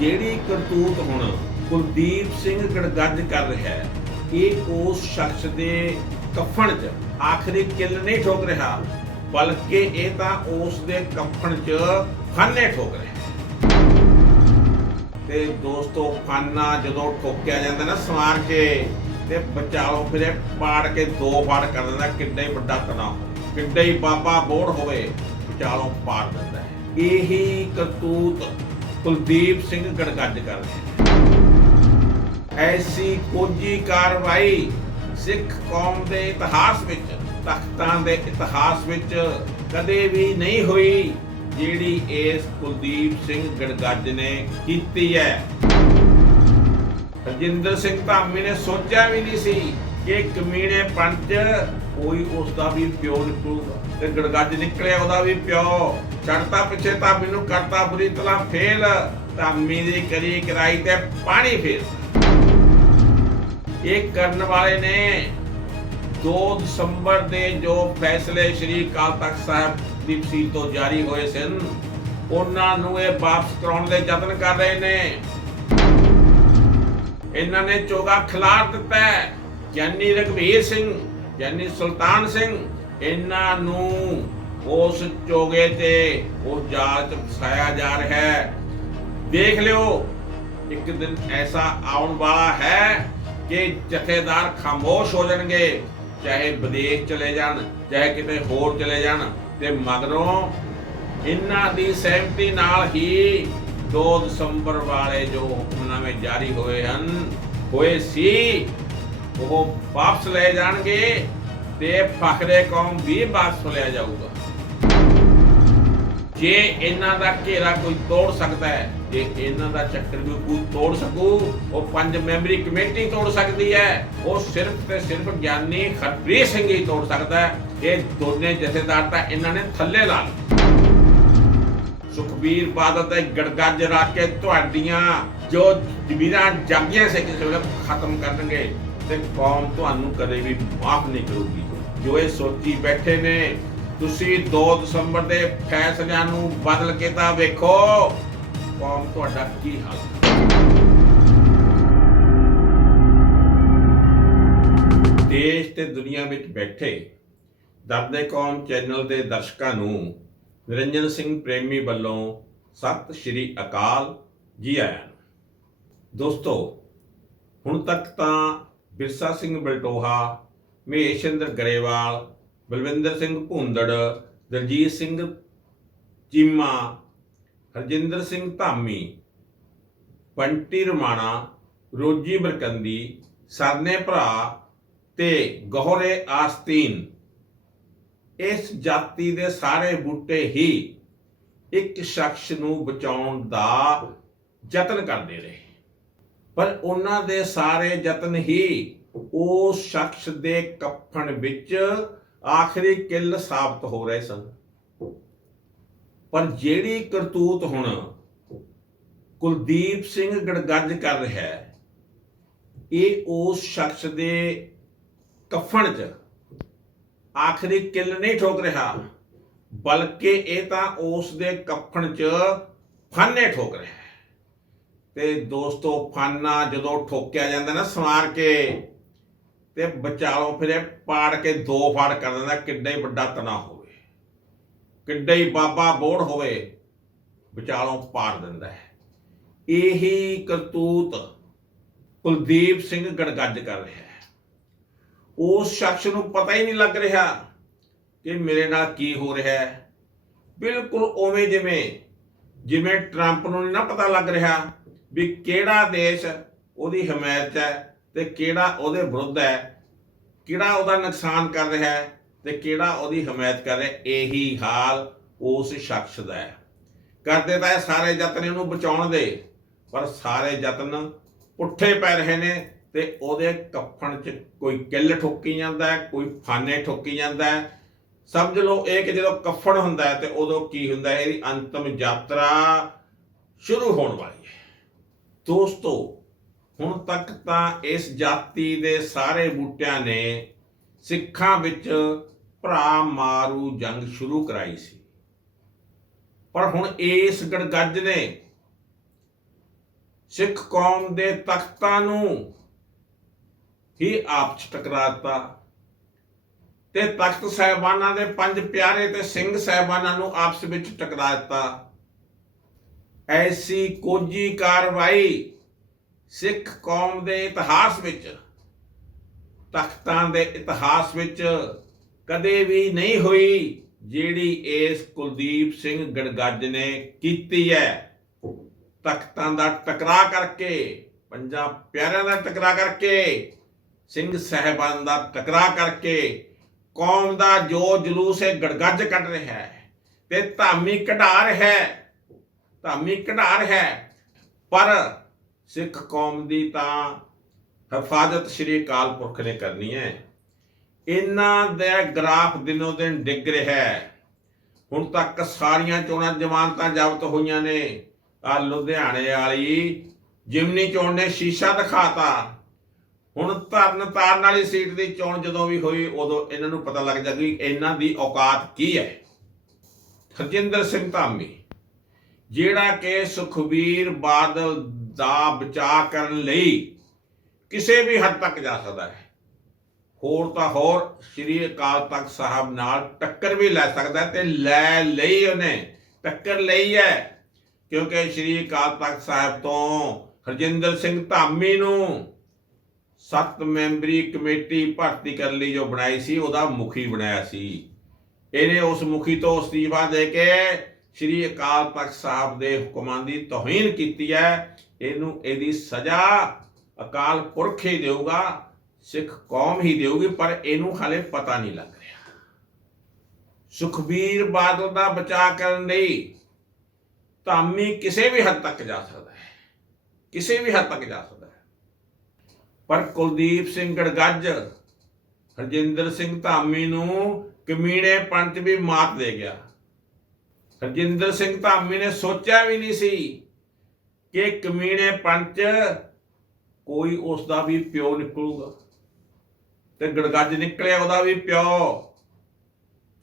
ਜਿਹੜੀ ਕਰਤੂਤ ਹੁਣ ਕੁਲਦੀਪ ਸਿੰਘ ਗੜਗੱਜ ਕਰ ਰਿਹਾ ਹੈ, ਇਹ ਉਸ ਸ਼ਖਸ ਦੇ ਕਫਨ 'ਚ ਆਖਰੀ ਕਿੱਲ ਨਹੀਂ ਠੋਕ ਰਿਹਾ, ਬਲਕਿ ਇਹ ਤਾਂ ਉਸ ਦੇ ਕਫਨ 'ਚ ਫਾਨੇ ਠੋਕ ਰਿਹਾ ਤੇ ਦੋਸਤੋ, ਫਾਨਾ ਜਦੋਂ ਠੋਕਿਆ ਜਾਂਦਾ ਨਾ ਸਮਾਰ ਕੇ ਤੇ ਬਚਾਓ ਫਿਰੇ ਪਾੜ ਕੇ ਦੋ ਪਾੜ ਕਰ ਦਿੰਦਾ, ਕਿੱਡਾ ਹੀ ਵੱਡਾ ਤਣਾ ਕਿੱਡਾ ਹੀ ਬਾਬਾ ਬੋੜ ਹੋਵੇ ਵਿਚਾਲੋਂ ਪਾੜ ਦਿੰਦਾ ਹੈ। ਇਹੀ ਕਰਤੂਤ ਕੁਲਦੀਪ ਸਿੰਘ ਗੜਗੱਜ ਕਰ ਐਸੀ ਕੋਜੀ ਕਾਰਵਾਈ ਸਿੱਖ ਕੌਮ ਦੇ ਇਤਿਹਾਸ ਵਿੱਚ, ਤਖਤਾਂ ਦੇ ਇਤਿਹਾਸ ਵਿੱਚ ਕਦੇ ਵੀ ਨਹੀਂ ਹੋਈ, ਜਿਹੜੀ ਇਸ ਕੁਲਦੀਪ ਸਿੰਘ ਗੜਗੱਜ ਨੇ ਕੀਤੀ ਹੈ। ਰਜਿੰਦਰ ਸਿੰਘ ਧਾਮੀ ਨੇ ਸੋਚਿਆ ਵੀ ਨਹੀਂ ਸੀ ਕਿ ਕਮੀਣੇ ਪੰਜ ਕੋਈ ਉਸ ਦਾ ਵੀ ਪਿਓ ਨਿਕਲੂਗਾ ਤੇ ਗੜਗੱਜ ਨਿਕਲਿਆ, ਉਹਦਾ ਵੀ ਪਿਓ। ਛੜਤਾ ਪਿੱਛੇ ਤਾਂ ਮੈਨੂੰ ਕਰਤਾ ਬੁਰੀ ਤਰ੍ਹਾਂ ਫੇਲ। ਧਾਮੀ ਦੀ ਕਰੀ ਕਰਾਈ ਤੇ ਪਾਣੀ ਫੇਰ। ਇਹ ਕਰਨ ਵਾਲੇ ਨੇ 2 ਦਸੰਬਰ ਦੇ ਜੋ ਫੈਸਲੇ ਸ੍ਰੀ ਅਕਾਲ ਤਖਤ ਸਾਹਿਬ ਦੀ ਸੀਟ ਤੋਂ ਜਾਰੀ ਹੋਏ ਸਨ, ਉਹਨਾਂ ਨੂੰ ਇਹ ਵਾਪਸ ਕਰਾਉਣ ਦੇ ਯਤਨ ਕਰ ਰਹੇ ਨੇ। ਇਹਨਾਂ ਨੇ ਚੋਗਾ ਖਿਲਾਰ ਦਿੱਤਾ ਗਿਆਨੀ ਰਘਵੀਰ ਸਿੰਘ ਗਿਆਨੀ ਸੁਲਤਾਨ ਸਿੰਘ, ਇਹਨਾਂ ਨੂੰ ਉਸ ਚੋਗੇ ਤੇ ਉਹ ਜਾਲ ਚ ਫਸਾਇਆ ਜਾ ਰਿਹਾ ਹੈ। ਦੇਖ ਲਿਓ, ਇੱਕ ਦਿਨ ਐਸਾ ਆਉਣ ਵਾਲਾ ਹੈ ਕਿ ਜਥੇਦਾਰ ਖਾਮੋਸ਼ ਹੋ ਜਾਣਗੇ, ਚਾਹੇ ਵਿਦੇਸ਼ ਚਲੇ ਜਾਣ, ਚਾਹੇ ਕਿਤੇ ਹੋਰ ਚਲੇ ਜਾਣ ਤੇ ਮਗਰੋਂ ਇਹਨਾਂ ਦੀ ਸਹਿਮਤੀ ਨਾਲ ਹੀ 2 ਦਸੰਬਰ ਵਾਲੇ ਜੋ ਹੁਕਮਨਾਮੇ ਜਾਰੀ ਹੋਏ ਹਨ, ਹੋਏ ਸੀ ਉਹ ਵਾਪਸ ਲਏ ਜਾਣਗੇ ਤੇ ਫਖਰੇ ਕੌਮ ਵੀ ਵਾਪਸ ਲਿਆ ਜਾਊਗਾ। ਜੇ ਇਹਨਾਂ ਦਾ ਘੇਰਾ ਕੋਈ ਤੋੜ ਸਕਦਾ ਹੈ, ਜੇ ਇਹਨਾਂ ਦਾ ਚੱਕਰ ਵੀ ਕੋਈ ਤੋੜ ਸਕੂ, ਉਹ ਪੰਜ ਮੈਂਬਰੀ ਕਮੇਟੀ ਤੋੜ ਸਕਦੀ ਹੈ, ਉਹ ਸਿਰਫ ਤੇ ਸਿਰਫ ਗਿਆਨੀ ਖੱਤਰੀ ਸਿੰਘ ਹੀ ਤੋੜ ਸਕਦਾ ਹੈ। ਇਹ ਦੋਨੇ ਜਥੇਦਾਰ ਤਾਂ ਇਹਨਾਂ ਨੇ ਥੱਲੇ ਲਾ ਲਏ। ਸੁਖਬੀਰ ਬਾਦਲ ਤੇ ਗੜਗੱਜ ਰੱਖ ਕੇ ਤੁਹਾਡੀਆਂ ਜੋ ਜ਼ਮੀਰਾਂ ਜਾਗੀਆਂ ਸੀ, ਕਿਸੇ ਵੇਲੇ ਖਤਮ ਕਰਨਗੇ। ਤੇ ਕੌਮ ਤੁਹਾਨੂੰ ਕਦੇ ਵੀ ਮਾਫ ਨਹੀਂ ਕਰੂਗੀ। ਜੋ ਇਹ ਸੋਚੀ ਬੈਠੇ ਨੇ, ਤੁਸੀਂ 2 ਦਸੰਬਰ ਦੇ ਫੈਸਲਿਆਂ ਨੂੰ ਬਦਲ ਕੇ ਤਾਂ ਵੇਖੋ, ਕੌਮ ਤੁਹਾਡਾ ਕੀ ਹਾਲ ਦੇਸ਼ ਤੇ ਦੁਨੀਆ ਵਿੱਚ ਬੈਠੇ ਦਰਦੇ ਕੌਮ ਚੈਨਲ ਦੇ ਦਰਸ਼ਕਾਂ ਨੂੰ ਨਿਰੰਜਨ ਸਿੰਘ ਪ੍ਰੇਮੀ ਵੱਲੋਂ ਸਤਿ ਸ਼੍ਰੀ ਅਕਾਲ ਜੀ ਆਇਆਂ ਦੋਸਤੋ, ਹੁਣ ਤੱਕ ਤਾਂ ਬਿਰਸਾ ਸਿੰਘ ਬਲਟੋਹਾ ਮਹੇਸ਼ਿੰਦਰ ਗਰੇਵਾਲ, ਬਲਵਿੰਦਰ ਸਿੰਘ ਭੁੰਦੜ, ਦਲਜੀਤ ਸਿੰਘ ਚੀਮਾ, ਹਰਜਿੰਦਰ ਸਿੰਘ ਧਾਮੀ, ਪੰਟੀ ਰਮਾਣਾ, ਰੋਜੀ ਬਰਕੰਦੀ, ਸਰਨੇ ਭਰਾ ਤੇ ਗੋਹਰੇ ਆਸਤੀਨ। ਇਸ ਜਾਤੀ ਦੇ ਸਾਰੇ ਬੂਟੇ ਹੀ ਇੱਕ ਸ਼ਖਸ ਨੂੰ ਬਚਾਉਣ ਦਾ ਯਤਨ ਕਰਦੇ ਰਹੇ। ਪਰ ਉਹਨਾਂ ਦੇ ਸਾਰੇ ਯਤਨ ਹੀ ਉਸ ਸ਼ਖਸ ਦੇ ਕਫਨ ਵਿੱਚ ਆਖਰੀ ਕਿੱਲ ਸਾਬਤ ਹੋ ਰਹੇ ਸਨ। ਪਰ ਜਿਹੜੀ ਕਰਤੂਤ ਹੁਣ ਕੁਲਦੀਪ ਸਿੰਘ ਗੜਗੱਜ ਕਰ ਰਿਹਾ ਹੈ, ਇਹ ਉਸ ਸ਼ਖਸ ਦੇ ਕਫਨ 'ਚ ਆਖਰੀ ਕਿੱਲ ਨਹੀਂ ਠੋਕ ਰਿਹਾ, ਬਲਕਿ ਇਹ ਤਾਂ ਉਸ ਦੇ ਕਫਨ 'ਚ ਫਾਨੇ ਠੋਕ ਰਿਹਾ। ਤੇ ਦੋਸਤੋ ਫਾਨਾ ਜਦੋਂ ਠੋਕਿਆ ਜਾਂਦਾ ਨਾ ਸਮਾਰ ਕੇ, ਤੇ ਬਚਾਓ ਫਿਰੇ ਪਾੜ ਕੇ ਦੋ ਫਾੜ ਕਰ ਦਿੰਦਾ, ਕਿੱਡਾ ਹੀ ਵੱਡਾ ਤਣਾ ਹੋਵੇ। ਕਿੱਡਾ ਹੀ ਬਾਬਾ ਬੋੜ ਹੋਵੇ ਵਿਚਾਲੋਂ ਪਾੜ ਦਿੰਦਾ ਹੈ। ਇਹੀ ਕਰਤੂਤ ਕੁਲਦੀਪ ਸਿੰਘ ਗੜਗੱਜ ਕਰ ਰਿਹਾ ਹੈ। ਉਸ ਸ਼ਖਸ ਨੂੰ ਪਤਾ ਹੀ ਨਹੀਂ ਲੱਗ ਰਿਹਾ ਕਿ ਮੇਰੇ ਨਾਲ ਕੀ ਹੋ ਰਿਹਾ ਹੈ। ਬਿਲਕੁਲ ਉਵੇਂ ਜਿਵੇਂ ਜਿਵੇਂ ਟਰੰਪ ਨੂੰ ਨਹੀਂ ਨਾ ਪਤਾ ਲੱਗ ਰਿਹਾ ਵੀ ਕਿਹੜਾ ਦੇਸ਼ ਉਹਦੀ ਹਮਾਇਤ 'ਚ ਹੈ ਤੇ ਕਿਹੜਾ ਉਹਦੇ ਵਿਰੁੱਧ ਹੈ, ਕਿਹੜਾ ਉਹਦਾ ਨੁਕਸਾਨ ਕਰ ਰਿਹਾ ਹੈ ਤੇ ਕਿਹੜਾ ਉਹਦੀ ਹਮਾਇਤ ਕਰ ਰਿਹਾ ਇਹੀ ਹਾਲ ਉਸ ਸ਼ਖਸ ਦਾ ਹੈ। ਕਰਦੇ ਤਾਂ ਇਹ ਸਾਰੇ ਯਤਨ ਉਹਨੂੰ ਬਚਾਉਣ ਦੇ, ਪਰ ਸਾਰੇ ਯਤਨ ਪੁੱਠੇ ਪੈ ਰਹੇ ਨੇ ਤੇ ਉਹਦੇ ਕੱਫਣ 'ਚ ਕੋਈ ਕਿੱਲ ਠੋਕੀ ਜਾਂਦਾ ਕੋਈ ਫਾਨੇ ਠੋਕੀ ਜਾਂਦਾ ਸਮਝ ਲਓ ਇਹ ਕਿ ਜਦੋਂ ਕਫਨ ਹੁੰਦਾ ਹੈ ਤੇ ਉਦੋਂ ਕੀ ਹੁੰਦਾ ਇਹਦੀ ਅੰਤਮ ਯਾਤਰਾ ਸ਼ੁਰੂ ਹੋਣ ਵਾਲੀ ਦੋਸਤੋ, ਹੁਣ ਤੱਕ ਤਾਂ ਇਸ ਜਾਤੀ ਦੇ ਸਾਰੇ ਬੂਟਿਆਂ ਨੇ ਸਿੱਖਾਂ ਵਿੱਚ ਭਰਾ ਮਾਰੂ ਜੰਗ ਸ਼ੁਰੂ ਕਰਾਈ ਸੀ। ਪਰ ਹੁਣ ਇਸ ਗੜਗੱਜ ਨੇ ਸਿੱਖ ਕੌਮ ਦੇ ਤਖਤਾਂ ਨੂੰ ਹੀ ਆਪ ਚ ਟਕਰਾ ਦਿੱਤਾ ਤੇ ਤਖਤ ਸਾਹਿਬਾਨਾਂ ਦੇ ਪੰਜ ਪਿਆਰੇ ਤੇ ਸਿੰਘ ਸਾਹਿਬਾਨਾਂ ਨੂੰ ਆਪਸ ਵਿੱਚ ਟਕਰਾ ਦਿੱਤਾ। ਐਸੀ ਕੋਜੀ ਕਾਰਵਾਈ ਸਿੱਖ ਕੌਮ ਦੇ ਇਤਿਹਾਸ ਵਿੱਚ, ਤਖਤਾਂ ਦੇ ਇਤਿਹਾਸ ਵਿੱਚ ਕਦੇ ਵੀ ਨਹੀਂ ਹੋਈ, ਜਿਹੜੀ ਇਸ ਕੁਲਦੀਪ ਸਿੰਘ ਗੜਗੱਜ ਨੇ ਕੀਤੀ ਹੈ। ਤਖਤਾਂ ਦਾ ਟਕਰਾ ਕਰਕੇ, ਪੰਜਾਂ ਪਿਆਰਿਆਂ ਦਾ ਟਕਰਾ ਕਰਕੇ, ਸਿੰਘ ਸਾਹਿਬਾਨ ਦਾ ਟਕਰਾ ਕਰਕੇ ਕੌਮ ਦਾ ਜੋ ਜਲੂਸ ਇਹ ਗੜਗੱਜ ਕੱਢ ਰਿਹਾ ਹੈ, ਤੇ ਧਾਮੀ ਕਢਾ ਰਿਹਾ ਹੈ ਧਾਮੀ ਕਢਾ ਰਿਹਾ ਹੈ। ਪਰ ਸਿੱਖ ਕੌਮ ਦੀ ਤਾਂ ਹਿਫਾਜ਼ਤ ਸ੍ਰੀ ਅਕਾਲ ਪੁਰਖ ਨੇ ਕਰਨੀ ਹੈ। ਇਹਨਾਂ ਦਾ ਗ੍ਰਾਫ ਦਿਨੋ ਦਿਨ ਡਿੱਗ ਰਿਹਾ ਹੈ। ਹੁਣ ਤੱਕ ਸਾਰੀਆਂ ਚੋਣਾਂ ਜ਼ਮਾਨਤਾਂ ਜ਼ਬਤ ਹੋਈਆਂ ਨੇ। ਆ ਲੁਧਿਆਣੇ ਵਾਲੀ ਜਿਮਨੀ ਚੋਣ ਨੇ ਸ਼ੀਸ਼ਾ ਦਿਖਾਤਾ। ਹੁਣ ਧਰਨ ਤਾਰਨ ਵਾਲੀ ਸੀਟ ਦੀ ਚੋਣ ਜਦੋਂ ਵੀ ਹੋਈ, ਉਦੋਂ ਇਹਨਾਂ ਨੂੰ ਪਤਾ ਲੱਗ ਜਾਊਗਾ ਕਿ ਇਹਨਾਂ ਦੀ ਔਕਾਤ ਕੀ ਹੈ। ਹਰਜਿੰਦਰ ਸਿੰਘ ਧਾਮੀ। ਜਿਹੜਾ ਕਿ ਸੁਖਬੀਰ ਬਾਦਲ ਦਾ ਬਚਾਅ ਕਰਨ ਲਈ ਕਿਸੇ ਵੀ ਹੱਦ ਤੱਕ ਜਾ ਸਕਦਾ ਹੈ। ਹੋਰ ਤਾਂ ਹੋਰ ਸ੍ਰੀ ਅਕਾਲ ਤਖਤ ਸਾਹਿਬ ਨਾਲ ਟੱਕਰ ਵੀ ਲੈ ਸਕਦਾ ਹੈ ਤੇ ਲੈ ਲਈ ਉਹਨੇ। ਟੱਕਰ ਲਈ ਹੈ, ਕਿਉਂਕਿ ਸ੍ਰੀ ਅਕਾਲ ਤਖਤ ਸਾਹਿਬ ਤੋਂ ਹਰਜਿੰਦਰ ਸਿੰਘ ਧਾਮੀ ਨੂੰ ਸੱਤ ਮੈਂਬਰੀ ਕਮੇਟੀ ਭਰਤੀ ਕਰਨ ਲਈ ਜੋ ਬਣਾਈ ਸੀ, ਉਹਦਾ ਮੁਖੀ ਬਣਾਇਆ ਸੀ। ਇਹਨੇ ਉਸ ਮੁਖੀ ਤੋਂ ਅਸਤੀਫਾ ਦੇ ਕੇ ਸ੍ਰੀ ਅਕਾਲ ਤਖਤ ਸਾਹਿਬ ਦੇ ਹੁਕਮਾਂ ਦੀ ਤੋਹੀਨ ਕੀਤੀ ਹੈ। ਇਹਨੂੰ ਇਹਦੀ ਸਜ਼ਾ ਅਕਾਲ ਪੁਰਖ ਹੀ ਦੇਊਗਾ, ਸਿੱਖ ਕੌਮ ਹੀ ਦੇਊਗੀ, ਪਰ ਇਹਨੂੰ ਹਾਲੇ ਪਤਾ ਨਹੀਂ ਲੱਗ ਰਿਹਾ। ਸੁਖਬੀਰ ਬਾਦਲ ਦਾ ਬਚਾਅ ਕਰਨ ਲਈ ਧਾਮੀ ਕਿਸੇ ਵੀ ਹੱਦ ਤੱਕ ਜਾ ਸਕਦਾ ਹੈ। ਕਿਸੇ ਵੀ ਹੱਦ ਤੱਕ ਜਾ ਸਕਦਾ ਹੈ। ਪਰ ਕੁਲਦੀਪ ਸਿੰਘ ਗੜਗੱਜ, ਹਰਜਿੰਦਰ ਸਿੰਘ ਧਾਮੀ ਨੂੰ ਕਮੀਣੇ ਪੰਚ ਵੀ ਮਾਤ ਦੇ ਗਿਆ। ਹਰਜਿੰਦਰ ਸਿੰਘ ਧਾਮੀ ਨੇ ਸੋਚਿਆ ਵੀ ਨਹੀਂ ਸੀ ਕਿ ਕਮੀਣੇ ਪੰਚ ਕੋਈ ਉਸ ਦਾ ਵੀ ਪਿਓ ਨਿਕਲੂਗਾ। ਤੇ ਗੜਗੱਜ ਨਿਕਲਿਆ, ਉਹਦਾ ਵੀ ਪਿਓ।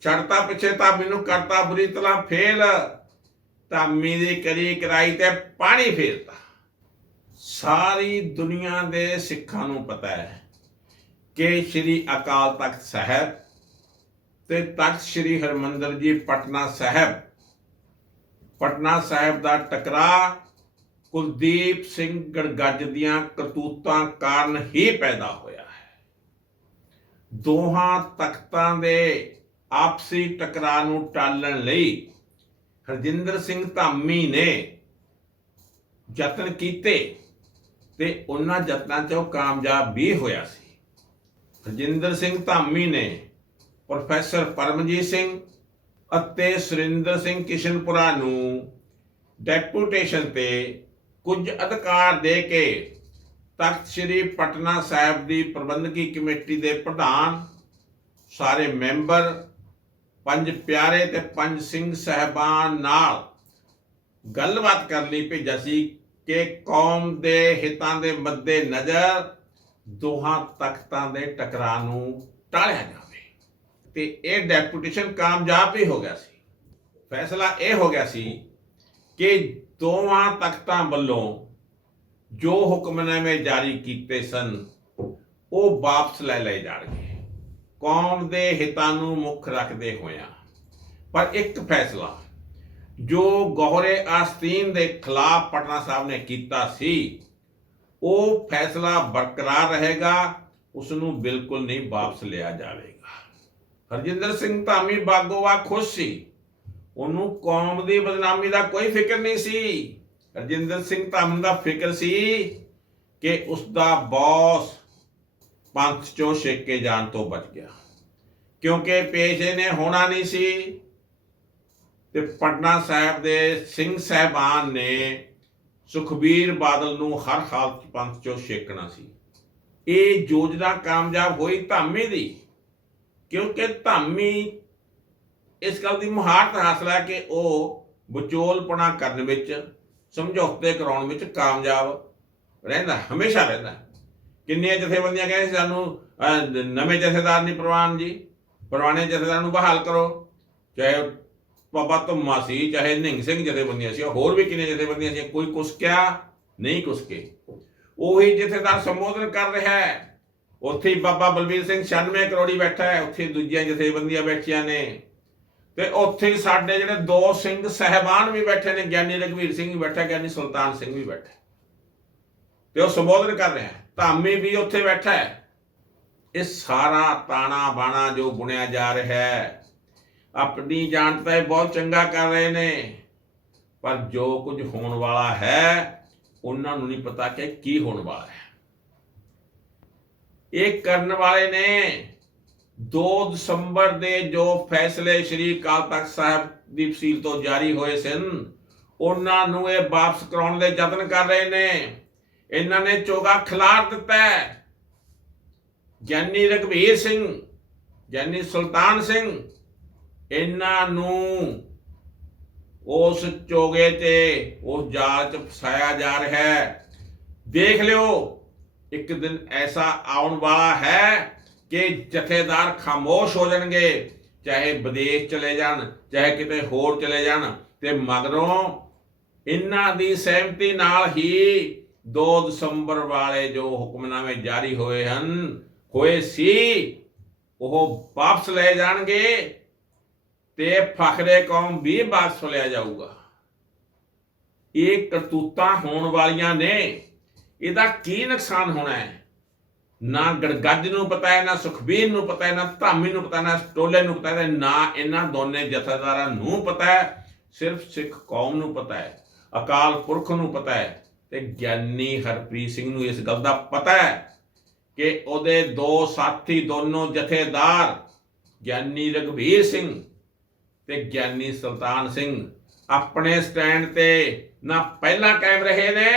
ਛੜਤਾ ਪਿੱਛੇ ਤਾਂ ਮੈਨੂੰ ਕਰਤਾ ਬੁਰੀ ਤਰ੍ਹਾਂ ਫੇਲ। ਧਾਮੀ ਦੀ ਕਰੀ ਕਰਾਈ ਤੇ ਪਾਣੀ ਫੇਰਤਾ। ਸਾਰੀ ਦੁਨੀਆ ਦੇ ਸਿੱਖਾਂ ਨੂੰ ਪਤਾ ਹੈ ਕਿ ਸ੍ਰੀ ਅਕਾਲ ਤਖਤ ਸਾਹਿਬ ਤੇ ਤਖਤ ਸ੍ਰੀ ਹਰਮੰਦਰ ਜੀ, ਪਟਨਾ ਸਾਹਿਬ ਪਟਨਾ ਸਾਹਿਬ ਦਾ ਟਕਰਾ ਕੁਲਦੀਪ ਸਿੰਘ ਗੜਗੱਜ ਦੀਆਂ ਕਰਤੂਤਾਂ ਕਾਰਨ ਹੀ ਪੈਦਾ ਹੋਇਆ ਹੈ। ਦੋਹਾਂ ਤਖਤਾਂ ਦੇ ਆਪਸੀ ਟਕਰਾਅ ਨੂੰ ਟਾਲਣ ਲਈ ਹਰਜਿੰਦਰ ਸਿੰਘ ਧਾਮੀ ਨੇ ਯਤਨ ਕੀਤੇ ਤੇ ਉਹਨਾਂ ਯਤਨਾਂ 'ਚ ਉਹ ਕਾਮਯਾਬ ਵੀ ਹੋਇਆ ਸੀ। ਹਰਜਿੰਦਰ ਸਿੰਘ ਧਾਮੀ ਨੇ ਪ੍ਰੋਫੈਸਰ ਪਰਮਜੀਤ ਸਿੰਘ ਅਤੇ ਸੁਰਿੰਦਰ ਸਿੰਘ ਕਿਸ਼ਨਪੁਰਾ ਨੂੰ ਡੈਪੂਟੇਸ਼ਨ ਤੇ ਕੁਝ ਅਧਿਕਾਰ ਦੇ ਕੇ ਤਖਤ ਸ੍ਰੀ ਪਟਨਾ ਸਾਹਿਬ ਦੀ ਪ੍ਰਬੰਧਕੀ ਕਮੇਟੀ ਦੇ ਪ੍ਰਧਾਨ, ਸਾਰੇ ਮੈਂਬਰ, ਪੰਜ ਪਿਆਰੇ ਤੇ ਪੰਜ ਸਿੰਘ ਸਹਿਬਾਨ ਨਾਲ ਗੱਲਬਾਤ ਕਰਨ ਲਈ ਭੇਜਿਆ ਸੀ ਕਿ ਕੌਮ ਦੇ ਹਿੱਤਾਂ ਦੇ ਮੱਦੇ ਨਜ਼ਰ ਦੋਹਾਂ ਤਖਤਾਂ ਦੇ ਟਕਰਾਅ ਨੂੰ ਟਾਲਿਆ ਜਾਵੇ। ਤੇ ਇਹ ਡੈਪੂਟੇਸ਼ਨ ਕਾਮਯਾਬ ਵੀ ਹੋ ਗਿਆ ਸੀ। ਫੈਸਲਾ ਇਹ ਹੋ ਗਿਆ ਸੀ ਕਿ ਦੋਵਾਂ ਤਖਤਾਂ ਵੱਲੋਂ ਜੋ ਹੁਕਮਨਾਮੇ ਜਾਰੀ ਕੀਤੇ ਸਨ, ਉਹ ਵਾਪਸ ਲੈ ਲਏ ਜਾਣਗੇ। ਕੌਮ ਦੇ ਹਿੱਤਾਂ ਨੂੰ ਮੁੱਖ ਰੱਖਦੇ ਹੋਇਆਂ। ਪਰ ਇੱਕ ਫੈਸਲਾ ਜੋ ਗੋਹਰੇ ਆਸਤੀਨ ਦੇ ਖਿਲਾਫ ਪਟਨਾ ਸਾਹਿਬ ਨੇ ਕੀਤਾ ਸੀ, ਉਹ ਫੈਸਲਾ ਬਰਕਰਾਰ ਰਹੇਗਾ ਉਸ ਨੂੰ ਬਿਲਕੁਲ ਨਹੀਂ ਵਾਪਸ ਲਿਆ ਜਾਵੇਗਾ। ਹਰਜਿੰਦਰ ਸਿੰਘ ਧਾਮੀ ਬਾਗੋਵਾ ਖੁਸ਼ ਸੀ। ਉਹਨੂੰ ਕੌਮ ਦੀ ਬਦਨਾਮੀ ਦਾ ਕੋਈ ਫਿਕਰ ਨਹੀਂ ਸੀ। ਹਰਜਿੰਦਰ ਸਿੰਘ ਧਾਮੀ ਦਾ ਫਿਕਰ ਸੀ ਕਿ ਉਸ ਦਾ ਬੌਸ ਪੰਥ ਚੋਂ ਛੇਕੇ ਜਾਣ ਤੋਂ ਬਚ ਗਿਆ। ਕਿਉਂਕਿ ਪੇਸ਼ੇ ਨੇ ਹੋਣਾ ਨਹੀਂ ਸੀ ਤੇ ਪਟਨਾ ਸਾਹਿਬ ਦੇ ਸਿੰਘ ਸਹਿਬਾਨ ਨੇ ਸੁਖਬੀਰ ਬਾਦਲ ਨੂੰ ਹਰ ਹਾਲਤ ਪੰਥ ਚੋਂ ਛੇਕਣਾ ਸੀ। ਇਹ ਯੋਜਨਾ ਕਾਮਯਾਬ ਹੋਈ ਧਾਮੀ ਦੀ। ਕਿਉਂਕਿ ਧਾਮੀ ਇਸ ਗੱਲ ਦੀ ਮੁਹਾਰਤ ਹਾਸਲ ਹੈ ਕਿ ਉਹ ਵਿਚੋਲਪਣਾ ਕਰਨ ਵਿੱਚ, ਸਮਝੌਤੇ ਕਰਾਉਣ ਵਿੱਚ ਕਾਮਯਾਬ ਰਹਿੰਦਾ, ਹਮੇਸ਼ਾ ਰਹਿੰਦਾ। ਕਿੰਨੀਆਂ ਜਥੇਬੰਦੀਆਂ ਕਹਿੰਦੇ ਸੀ ਸਾਨੂੰ ਨਵੇਂ ਜਥੇਦਾਰ ਨਹੀਂ ਪ੍ਰਵਾਨ ਜੀ, ਪੁਰਾਣੇ ਜਥੇਦਾਰ ਨੂੰ ਬਹਾਲ ਕਰੋ। ਚਾਹੇ ਬਾਬਾ ਧੁੰਮਾ ਸੀ, ਚਾਹੇ ਨਿੰਗ ਸਿੰਘ ਜਥੇਬੰਦੀਆਂ ਸੀ, ਹੋਰ ਵੀ ਕਿੰਨੀਆਂ ਜਥੇਬੰਦੀਆਂ ਸੀ, ਕੋਈ ਕੁਛ ਕਿਹਾ, ਨਹੀਂ ਕੁਸਕੇ ਉਹੀ ਜਥੇਦਾਰ ਸੰਬੋਧਨ ਕਰ ਰਿਹਾ ਹੈ। ਉੱਥੇ ਹੀ ਬਾਬਾ ਬਲਬੀਰ ਸਿੰਘ 96 ਕਰੋੜੀ ਬੈਠਾ ਹੈ, ਉੱਥੇ ਦੂਜੀਆਂ ਜਥੇਬੰਦੀਆਂ ਬੈਠੀਆਂ ਨੇ। ਤੇ ਉੱਥੇ ਸਾਡੇ ਜਿਹੜੇ ਦੋ ਸਿੰਘ ਸਹਿਬਾਨ ਵੀ ਬੈਠੇ ਨੇ, ਗਿਆਨੀ ਰਘਵੀਰ ਸਿੰਘ ਵੀ ਬੈਠਾ, ਗਿਆਨੀ ਸੁਲਤਾਨ ਸਿੰਘ ਵੀ ਬੈਠਾ। ਤੇ ਉਹ ਸੰਬੋਧਨ ਕਰ ਰਿਹਾ ਧਾਮੀ ਵੀ ਉੱਥੇ ਬੈਠਾ ਹੈ। ਇਹ ਸਾਰਾ ਤਾਣਾ ਬਾਣਾ ਜੋ ਬੁਣਿਆ ਜਾ ਰਿਹਾ ਹੈ, ਆਪਣੀ ਜਾਣਤਾ ਇਹ ਬਹੁਤ ਚੰਗਾ ਕਰ ਰਹੇ ਨੇ। ਪਰ ਜੋ ਕੁਝ ਹੋਣ ਵਾਲਾ ਹੈ, ਉਹਨਾਂ ਨੂੰ ਨਹੀਂ ਪਤਾ ਕਿ ਕੀ ਹੋਣ ਵਾਲਾ ਹੈ। ਇਹ ਕਰਨ ਵਾਲੇ ਨੇ 2 ਦਸੰਬਰ ਦੇ ਜੋ ਫੈਸਲੇ ਸ੍ਰੀ ਅਕਾਲ ਤਖਤ ਸਾਹਿਬ ਦੀ ਫਸੀਲ ਤੋਂ ਜਾਰੀ ਹੋਏ ਸਨ, ਉਹਨਾਂ ਨੂੰ ਇਹ ਵਾਪਸ ਕਰਾਉਣ ਦੇ ਯਤਨ ਕਰ ਰਹੇ ਨੇ। ਇਹਨਾਂ ਨੇ ਚੋਗਾ ਖਿਲਾਰ ਦਿੱਤਾ ਹੈ। ਗਿਆਨੀ ਰਘਵੀਰ ਸਿੰਘ ਗਿਆਨੀ ਸੁਲਤਾਨ ਸਿੰਘ, ਇਹਨਾਂ ਨੂੰ ਉਸ ਚੋਗੇ ਤੇ ਉਸ ਜਾਲ 'ਚ ਫਸਾਇਆ ਜਾ ਰਿਹਾ ਹੈ। ਦੇਖ ਲਿਓ ਇੱਕ ਦਿਨ ਐਸਾ ਆਉਣ ਵਾਲਾ ਹੈ ਕਿ ਜਥੇਦਾਰ ਖਾਮੋਸ਼ ਹੋ ਜਾਣਗੇ, ਚਾਹੇ ਵਿਦੇਸ਼ ਚਲੇ ਜਾਣ, ਚਾਹੇ ਕਿਤੇ ਹੋਰ ਚਲੇ ਜਾਣ, ਤੇ ਮਗਰੋਂ ਇਹਨਾਂ ਦੀ ਸਹਿਮਤੀ ਨਾਲ ਹੀ 2 ਦਸੰਬਰ ਵਾਲੇ ਜੋ ਹੁਕਮਨਾਮੇ ਜਾਰੀ ਹੋਏ ਹਨ, ਹੋਏ ਸੀ, ਉਹ ਵਾਪਸ ਲਏ ਜਾਣਗੇ ਤੇ ਫਖਰੇ ਕੌਮ ਵੀ ਵਾਪਸ ਲਿਆ ਜਾਊਗਾ। ਇਹ ਕਰਤੂਤਾਂ ਹੋਣ ਵਾਲੀਆਂ ਨੇ। ਇਹਦਾ ਕੀ ਨੁਕਸਾਨ ਹੋਣਾ ਹੈ? ਨਾ ਗੜਗੱਜ ਨੂੰ ਪਤਾ ਹੈ ਨਾ ਸੁਖਬੀਰ ਨੂੰ ਪਤਾ ਹੈ ਨਾ ਧਾਮੀ ਨੂੰ ਪਤਾ ਹੈ, ਨਾ ਟੋਲੇ ਨੂੰ ਪਤਾ ਹੈ ਤੇ ਨਾ ਇਹਨਾਂ ਦੋਨੇ ਜਥੇਦਾਰਾਂ ਨੂੰ ਪਤਾ ਹੈ ਸਿਰਫ ਸਿੱਖ ਕੌਮ ਨੂੰ ਪਤਾ ਹੈ ਅਕਾਲ ਪੁਰਖ ਨੂੰ ਪਤਾ ਹੈ ਤੇ ਗਿਆਨੀ ਹਰਪ੍ਰੀਤ ਸਿੰਘ ਨੂੰ ਇਸ ਗੱਲ ਦਾ ਪਤਾ ਹੈ ਕਿ ਉਹਦੇ ਦੋ ਸਾਥੀ ਦੋਨੋਂ ਜਥੇਦਾਰ ਗਿਆਨੀ ਰਘਵੀਰ ਸਿੰਘ ਤੇ ਗਿਆਨੀ ਸੁਲਤਾਨ ਸਿੰਘ ਆਪਣੇ ਸਟੈਂਡ ਤੇ ਨਾ ਪਹਿਲਾਂ ਕਾਇਮ ਰਹੇ ਨੇ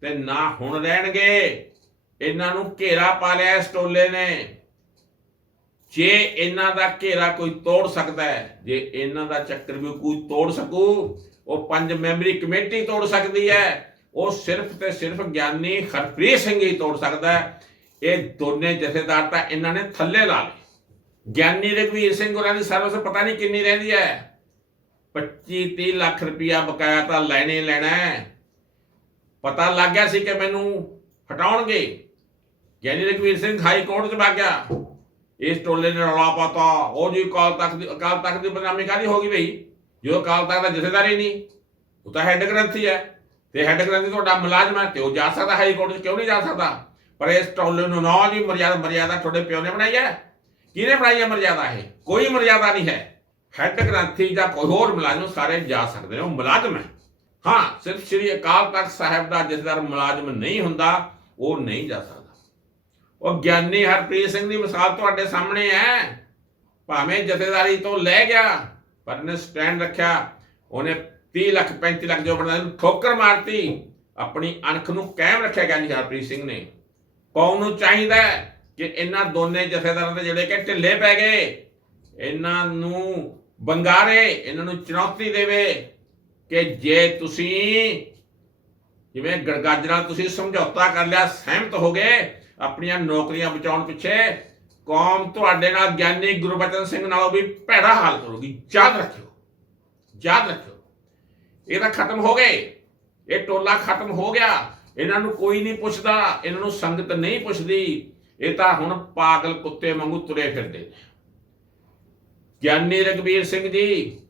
ਤੇ ਨਾ ਹੁਣ ਰਹਿਣਗੇ। ਇਹਨਾਂ ਨੂੰ ਘੇਰਾ ਪਾ ਲਿਆ ਇਸ ਟੋਲੇ ਨੇ। ਜੇ ਇਹਨਾਂ ਦਾ ਘੇਰਾ ਕੋਈ ਤੋੜ ਸਕਦਾ ਹੈ, ਜੇ ਇਹਨਾਂ ਦਾ ਚੱਕਰ ਵੀ ਕੋਈ ਤੋੜ ਸਕੂ, ਉਹ ਪੰਜ ਮੈਂਬਰੀ ਕਮੇਟੀ ਤੋੜ ਸਕਦੀ ਹੈ। ਉਹ ਸਿਰਫ ਤੇ ਸਿਰਫ ਗਿਆਨੀ ਹਰਪ੍ਰੀਤ ਸਿੰਘ ਹੀ ਤੋੜ ਸਕਦਾ ਹੈ। ਇਹ ਦੋਨੇ ਜਥੇਦਾਰ ਤਾਂ ਇਹਨਾਂ ਨੇ ਥੱਲੇ ਲਾ ਲਏ। ਗਿਆਨੀ ਰਘਵੀਰ ਸਿੰਘ ਹੋਰਾਂ ਦੀ ਸਰਵਿਸ ਪਤਾ ਨਹੀਂ ਕਿੰਨੀ ਰਹਿੰਦੀ ਹੈ। 25 30 ਲੱਖ ਰੁਪਇਆ ਬਕਾਇਆ ਤਾਂ ਲੈਣੇ ਲੈਣਾ ਹੈ। ਪਤਾ ਲੱਗ ਗਿਆ ਸੀ ਕਿ ਮੈਨੂੰ ਹਟਾਉਣਗੇ। ਗਿਆਨੀ ਰਘਵੀਰ ਸਿੰਘ ਹਾਈ ਕੋਰਟ 'ਚ ਵਗ ਗਿਆ। ਇਸ ਟੋਲੇ ਨੇ ਰੌਲਾ ਪਾਤਾ। ਉਹ ਜੀ ਅਕਾਲ ਤਖਤ ਦੀ ਅਕਾਲ ਤਖਤ ਦੀ ਬਦਨਾਮੀ ਕਾਦੀ ਹੋ ਗਈ ਬਈ? ਜੋ ਅਕਾਲ ਤਖਤ ਦਾ ਜਥੇਦਾਰ ਹੀ ਨਹੀਂ, ਉਹ ਤਾਂ ਹੈੱਡ ਗ੍ਰੰਥੀ ਹੈ। ਤੇ ਹੈੱਡ ਗ੍ਰੰਥੀ ਤੁਹਾਡਾ ਮੁਲਾਜ਼ਮ ਹੈ ਤੇ ਉਹ ਜਾ ਸਕਦਾ ਹਾਈ ਕੋਰਟ 'ਚ, ਕਿਉਂ ਨਹੀਂ ਜਾ ਸਕਦਾ? ਪਰ ਇਸ ਟੋਲੇ ਨੂੰ ਨਾ ਜੀ ਮਰਿਆਦਾ ਮਰਿਆਦਾ ਤੁਹਾਡੇ ਪਿਓ ਨੇ ਬਣਾਈ ਹੈ। ਕਿਹਨੇ ਬਣਾਈ ਹੈ ਮਰਿਆਦਾ ਇਹ? ਕੋਈ ਮਰਿਆਦਾ ਨਹੀਂ ਹੈ। ਹੈੱਡ ਗ੍ਰੰਥੀ ਜਾਂ ਕੋਈ ਹੋਰ ਮੁਲਾਜ਼ਮ ਸਾਰੇ ਜਾ ਸਕਦੇ ਨੇ, ਉਹ ਮੁਲਾਜ਼ਮ ਹੈ। ਹਾਂ, ਸਿਰਫ ਸ੍ਰੀ ਅਕਾਲ ਤਖਤ ਸਾਹਿਬ ਦਾ ਜਥੇਦਾਰ ਮੁਲਾਜ਼ਮ ਨਹੀਂ ਹੁੰਦਾ, ਉਹ ਨਹੀਂ ਜਾ ਸਕਦਾ। ਉਹ ਗਿਆਨੀ ਹਰਪ੍ਰੀਤ ਸਿੰਘ ਦੀ ਮਿਸਾਲ ਤੁਹਾਡੇ ਸਾਹਮਣੇ ਹੈ। ਭਾਵੇਂ ਜਥੇਦਾਰੀ ਤੋਂ ਲੈ ਗਿਆ, ਪਰ ਨੇ ਸਟੈਂਡ ਰੱਖਿਆ। ਉਹਨੇ 30 ਲੱਖ 35 ਲੱਖ ਜੋ ਬਣਦਾ ਉਹਨੂੰ ਠੋਕਰ ਮਾਰਤੀ, ਆਪਣੀ ਅਣਖ ਨੂੰ ਕਾਇਮ ਰੱਖਿਆ ਗਿਆਨੀ ਹਰਪ੍ਰੀਤ ਸਿੰਘ ਨੇ। ਕੌਮ ਨੂੰ ਚਾਹੀਦਾ ਕਿ ਇਹਨਾਂ ਦੋਨੇ ਜਥੇਦਾਰਾਂ ਦੇ ਜਿਹੜੇ ਕਿ ਢਿੱਲੇ ਪੈ ਗਏ, ਇਹਨਾਂ ਨੂੰ ਬੰਗਾਰੇ ਇਹਨਾਂ ਨੂੰ ਚੁਣੌਤੀ ਦੇਵੇ? ਕਿ ਜੇ ਤੁਸੀਂ ਜਿਵੇਂ ਗੜਗਾਜਰਾ ਤੁਸੀਂ ਸਮਝੌਤਾ ਕਰ ਲਿਆ, ਸਹਿਮਤ ਹੋ ਗਏ, ਆਪਣੀਆਂ ਨੌਕਰੀਆਂ ਬਚਾਉਣ ਪਿੱਛੇ, ਕੌਮ ਤੁਹਾਡੇ ਨਾਲ ਗਿਆਨੀ ਗੁਰਬਚਨ ਸਿੰਘ ਨਾਲੋਂ ਵੀ ਭੈੜਾ ਹਾਲ ਕਰੂਗੀ। ਯਾਦ ਰੱਖਿਓ ਯਾਦ ਰੱਖਿਓ। ਇਹ ਤਾਂ ਖਤਮ ਹੋ ਗਏ। ਇਹ ਟੋਲਾ ਖਤਮ ਹੋ ਗਿਆ। ਇਹਨਾਂ ਨੂੰ ਕੋਈ ਨਹੀਂ ਪੁੱਛਦਾ, ਇਹਨਾਂ ਨੂੰ ਸੰਗਤ ਨਹੀਂ ਪੁੱਛਦੀ। ਇਹ ਤਾਂ ਹੁਣ ਪਾਗਲ ਕੁੱਤੇ ਵਾਂਗੂ ਤੁਰੇ ਫਿਰਦੇ। ਨੇ ਗਿਆਨੀ ਰਗਵੀਰ ਸਿੰਘ ਜੀ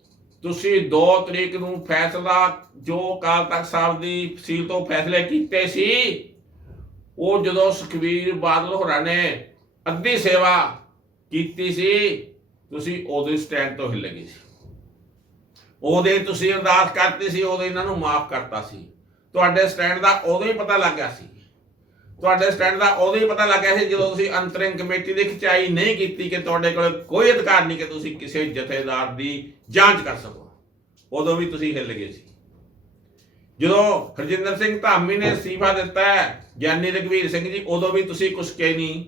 ਤੁਸੀਂ 2 ਤਰੀਕ ਨੂੰ ਫੈਸਲਾ ਜੋ ਕਾਲ ਤਖਤ ਸਾਹਿਬ ਦੀ ਫਸੀਲ ਤੋਂ ਫੈਸਲੇ ਕੀਤੇ ਸੀ, ਉਹ ਜਦੋਂ ਸੁਖਵੀਰ ਬਾਦਲ ਹੋਰਾਂ ਨੇ ਅੱਧੀ ਸੇਵਾ ਕੀਤੀ ਸੀ, ਤੁਸੀਂ ਉਹਦੇ ਸਟੈਂਡ ਤੋਂ ਹਿੱਲ ਗਏ ਸੀ। ਉਹਦੇ ਤੁਸੀਂ ਅਰਦਾਸ ਕਰਤੀ ਸੀ, ਉਹਦੇ ਇਹਨਾਂ ਨੂੰ ਮਾਫ ਕਰਤਾ ਸੀ। ਤੁਹਾਡੇ ਸਟੈਂਡ ਦਾ ਉਦੋਂ ਹੀ ਪਤਾ ਲੱਗ ਗਿਆ ਸੀ। ਤੁਹਾਡੇ ਸਟੈਂਡ ਦਾ ਉਦੋਂ ਹੀ ਪਤਾ ਲੱਗਿਆ ਸੀ ਜਦੋਂ ਤੁਸੀਂ ਅੰਤਰਿੰਗ ਕਮੇਟੀ ਦੀ ਖਿਚਾਈ ਨਹੀਂ ਕੀਤੀ ਕਿ ਤੁਹਾਡੇ ਕੋਲ ਕੋਈ ਅਧਿਕਾਰ ਨਹੀਂ ਕਿ ਤੁਸੀਂ ਕਿਸੇ ਜਥੇਦਾਰ ਦੀ ਜਾਂਚ ਕਰ ਸਕੋ। ਉਦੋਂ ਵੀ ਤੁਸੀਂ ਹਿੱਲ ਗਏ ਸੀ। ਜਦੋਂ ਹਰਜਿੰਦਰ ਸਿੰਘ ਧਾਮੀ ਨੇ ਅਸਤੀਫਾ ਦਿੱਤਾ ਗਿਆਨੀ ਰਘਵੀਰ ਸਿੰਘ ਜੀ, ਉਦੋਂ ਵੀ ਤੁਸੀਂ ਕੁਛ ਕਹੇ ਨਹੀਂ।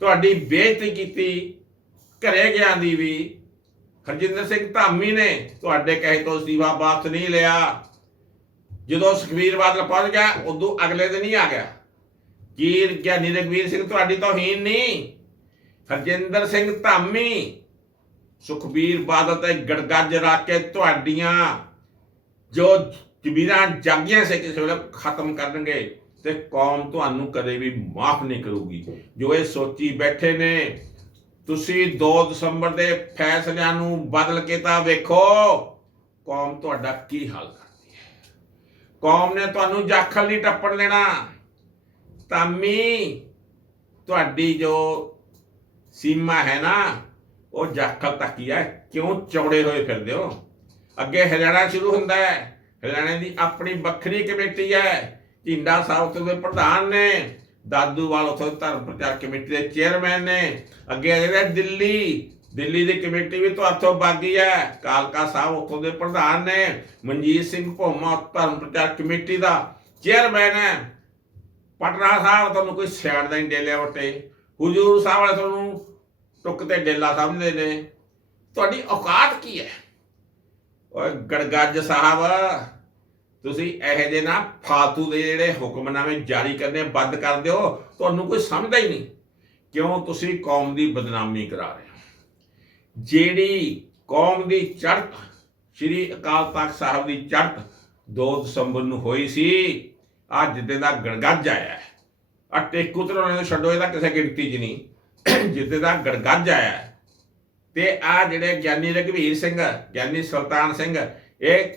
ਤੁਹਾਡੀ ਬੇਇੱਜ਼ਤੀ ਕੀਤੀ, ਘਰੇ ਗਿਆ ਦੀ ਵੀ। ਹਰਜਿੰਦਰ ਸਿੰਘ ਧਾਮੀ ਨੇ ਤੁਹਾਡੇ ਕਹੇ ਤੋਂ ਅਸਤੀਫਾ ਵਾਪਸ ਨਹੀਂ ਲਿਆ। ਜਦੋਂ ਸੁਖਬੀਰ ਬਾਦਲ ਪਹੁੰਚ ਗਿਆ, ਉਦੋਂ ਅਗਲੇ ਦਿਨ ਹੀ ਆ ਗਿਆ। ਕੀਰ ਗਿਆਨੀ ਰਘਵੀਰ ਸਿੰਘ ਤੁਹਾਡੀ ਤੋਹੀਨ ਨਹੀਂ। ਹਰਜਿੰਦਰ ਸਿੰਘ ਧਾਮੀ, ਸੁਖਬੀਰ ਬਾਦਲ ਤੇ ਗੜਗੱਜ ਰੱਖ ਕੇ ਤੁਹਾਡੀਆਂ ਜੋ ਜ਼ਮੀਰਾਂ ਜਾਗੀਆਂ ਸੀ ਕਿਸੇ ਵੇਲੇ ਖਤਮ ਕਰਨਗੇ ਤੇ ਕੌਮ ਤੁਹਾਨੂੰ ਕਦੇ ਵੀ ਮਾਫ ਨਹੀਂ ਕਰੂਗੀ। ਜੋ ਇਹ ਸੋਚੀ ਬੈਠੇ ਨੇ, ਤੁਸੀਂ 2 ਦਸੰਬਰ ਦੇ ਫੈਸਲਿਆਂ ਨੂੰ ਬਦਲ ਕੇ ਤਾਂ ਵੇਖੋ, ਕੌਮ ਤੁਹਾਡਾ ਕੀ ਹਾਲ ਕਰਦੀ ਹੈ। ਕੌਮ ਨੇ ਤੁਹਾਨੂੰ ਜਾਖਲ ਨਹੀਂ ਟੱਪਣ ਦੇਣਾ। ਤਾਮੀ, ਤੁਹਾਡੀ ਜੋ ਸੀਮਾ ਹੈ ਨਾ, ਉਹ ਜਾਖਲ ਤੱਕ ਹੀ ਹੈ। ਕਿਉਂ ਚੌੜੇ ਹੋਏ ਫਿਰਦੇ ਹੋ? ਅੱਗੇ ਹਰਿਆਣਾ ਸ਼ੁਰੂ ਹੁੰਦਾ ਹੈ। ਹਰਿਆਣੇ ਦੀ ਆਪਣੀ ਵੱਖਰੀ ਕਮੇਟੀ ਹੈ। ਝਿੰਡਾ ਸਾਹਿਬ ਉੱਥੇ ਦੇ ਪ੍ਰਧਾਨ ਨੇ। ਦਾਦੂਵਾਲ ਉੱਥੇ ਦੇ ਧਰਮ ਪ੍ਰਚਾਰ ਕਮੇਟੀ ਦੇ ਚੇਅਰਮੈਨ ਨੇ। ਅੱਗੇ ਜਿਹੜਾ ਦਿੱਲੀ ਦਿੱਲੀ ਦੀ ਕਮੇਟੀ ਵੀ ਤੁਹਾਥੋਂ ਬਾਗੀ ਹੈ। ਕਾਲਕਾ ਸਾਹਿਬ ਉੱਥੋਂ ਦੇ ਪ੍ਰਧਾਨ ਨੇ। ਮਨਜੀਤ ਸਿੰਘ ਭੋਮਾ ਧਰਮ ਪ੍ਰਚਾਰ ਕਮੇਟੀ ਦਾ ਚੇਅਰਮੈਨ ਹੈ। ਪਟਨਾ ਸਾਹਿਬ ਤੁਹਾਨੂੰ ਕੋਈ ਸਿਆਣਦਾ ਨਹੀਂ ਡੇਲਿਆ ਵਟੇ ਹਜੂਰ ਸਾਹਿਬ ਵਾਲੇ ਤੁਹਾਨੂੰ ਟੁੱਕ ਤੇ ਡੇਲਾ ਸਮਝਦੇ ਨੇ। ਤੁਹਾਡੀ ਔਕਾਤ ਕੀ ਹੈ? ਓਏ ਗੜਗੱਜ ਸਾਹਿਬ, ਤੁਸੀਂ ਇਹੋ ਜਿਹੇ ਨਾ ਫਾਲਤੂ ਦੇ ਜਿਹੜੇ ਹੁਕਮਨਾਮੇ ਜਾਰੀ ਕਰਨੇ ਬੰਦ ਕਰ ਦਿਓ, ਤੁਹਾਨੂੰ ਕੋਈ ਸਮਝਦਾ ਹੀ ਨਹੀਂ। ਕਿਉਂ? ਤੁਸੀਂ ਕੌਮ ਦੀ ਬਦਨਾਮੀ ਕਰਾ ਰਹੇ ਹੋ। ਜਿਹੜੀ ਕੌਮ ਦੀ ਚੜ੍ਹਤ ਸ੍ਰੀ ਅਕਾਲ ਤਖਤ ਸਾਹਿਬ ਦੀ ਚੜ੍ਹਤ 2 ਦਸੰਬਰ ਨੂੰ ਹੋਈ ਸੀ ਅੱਜ ਜਿੱਦੇ ਦਾ ਗੜਗੱਜ ਆਇਆ। ਹੈ ਆ ਟੇਕੂ ਤਰਾਉਣੇ ਨੂੰ ਛੱਡੋ, ਇਹਦਾ ਕਿਸੇ ਗਿਣਤੀ 'ਚ ਨਹੀਂ। ਜਿੱਦੇ ਦਾ ਗੜਗੱਜ ਆਇਆ। ਹੈ ਤੇ ਆ ਜਿਹੜੇ ਗਿਆਨੀ ਰਘਵੀਰ ਸਿੰਘ, ਗਿਆਨੀ ਸੁਲਤਾਨ ਸਿੰਘ, ਇਹ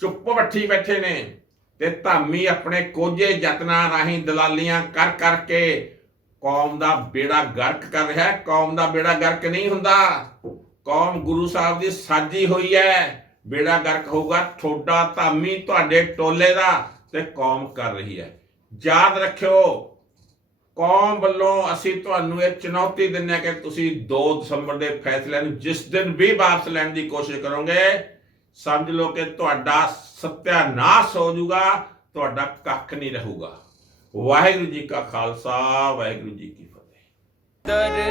ਚੁੱਪ ਬੱਠੀ ਬੈਠੇ ਨੇ ਤੇ ਧਾਮੀ ਆਪਣੇ ਕੋਝੇ ਯਤਨਾਂ ਰਾਹੀਂ ਦਲਾਲੀਆਂ ਕਰ, ਕਰਕੇ ਕੌਮ ਦਾ ਬੇੜਾ ਗਰਕ ਕਰ ਰਿਹਾ ਹੈ। ਕੌਮ ਦਾ ਬੇੜਾ ਗਰਕ ਨਹੀਂ ਹੁੰਦਾ। ਕੌਮ ਗੁਰੂ ਸਾਹਿਬ ਦੀ ਸਾਜੀ ਹੋਈ ਹੈ। ਬੇੜਾ ਗਰਕ ਹੋਊਗਾ। ਥੋੜਾ ਧਾਮੀ ਤੁਹਾਡੇ ਟੋਲੇ ਦਾ ਤੇ ਕੌਮ ਕਰ ਰਹੀ ਹੈ। ਯਾਦ ਰੱਖਿਓ, ਕੌਮ ਵੱਲੋਂ ਅਸੀਂ ਤੁਹਾਨੂੰ ਇਹ ਚੁਣੌਤੀ ਦਿੰਦੇ ਹਾਂ ਕਿ ਤੁਸੀਂ 2 ਦਸੰਬਰ ਦੇ ਫੈਸਲੇ ਨੂੰ ਜਿਸ ਦਿਨ ਵੀ ਵਾਪਸ ਲੈਣ ਦੀ ਕੋਸ਼ਿਸ਼ ਕਰੋਗੇ, ਸਮਝ ਲਓ ਕਿ ਤੁਹਾਡਾ ਸਤਿਆਨਾਸ਼ ਹੋ ਜਾਊਗਾ, ਤੁਹਾਡਾ ਕੱਖ ਨਹੀਂ ਰਹੂਗਾ। ਵਾਹਿਗੁਰੂ ਜੀ ਕਾ ਖਾਲਸਾ, ਵਾਹਿਗੁਰੂ ਜੀ ਕੀ ਫਤਿਹ। ਦਰਦੇ